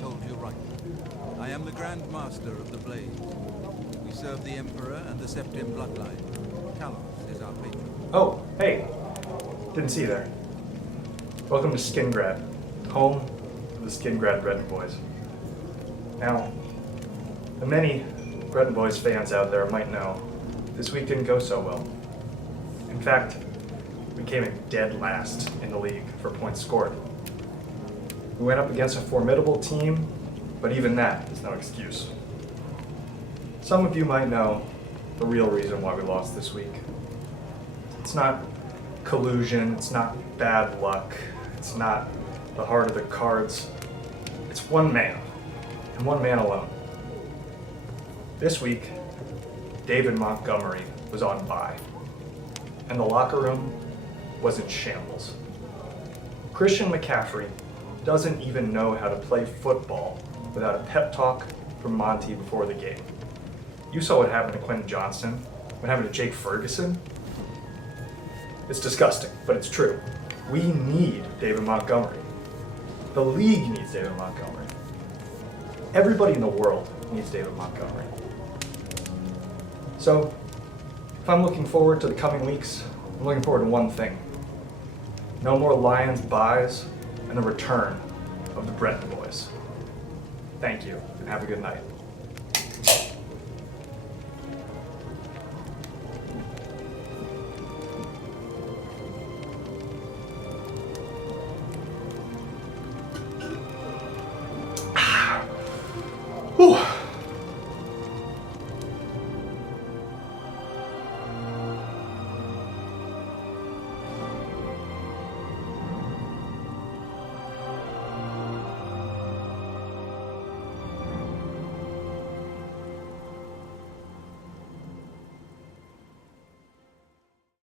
told you right. I am the Grand Master of the Blade. We serve the Emperor and the Septim bloodline. Talos is our patron. Oh, hey. Didn't see you there. Welcome to Skingrad, home of the Skingrad Breton boys. Now, the many Breton boys fans out there might know this week didn't go so well. In fact, we came in dead last in the league for points scored. We went up against a formidable team, but even that is no excuse. Some of you might know the real reason why we lost this week. It's not collusion, it's not bad luck, it's not the heart of the cards. It's one man, and one man alone. This week, David Montgomery was on bye, and the locker room was in shambles. Christian McCaffrey doesn't even know how to play football without a pep talk from Monty before the game. You saw what happened to Quentin Johnston, what happened to Jake Ferguson. It's disgusting, but it's true. We need David Montgomery. The league needs David Montgomery. Everybody in the world needs David Montgomery. So, if I'm looking forward to the coming weeks, I'm looking forward to one thing. No more Lions buys and the return of the Breton boys. Thank you, and have a good night.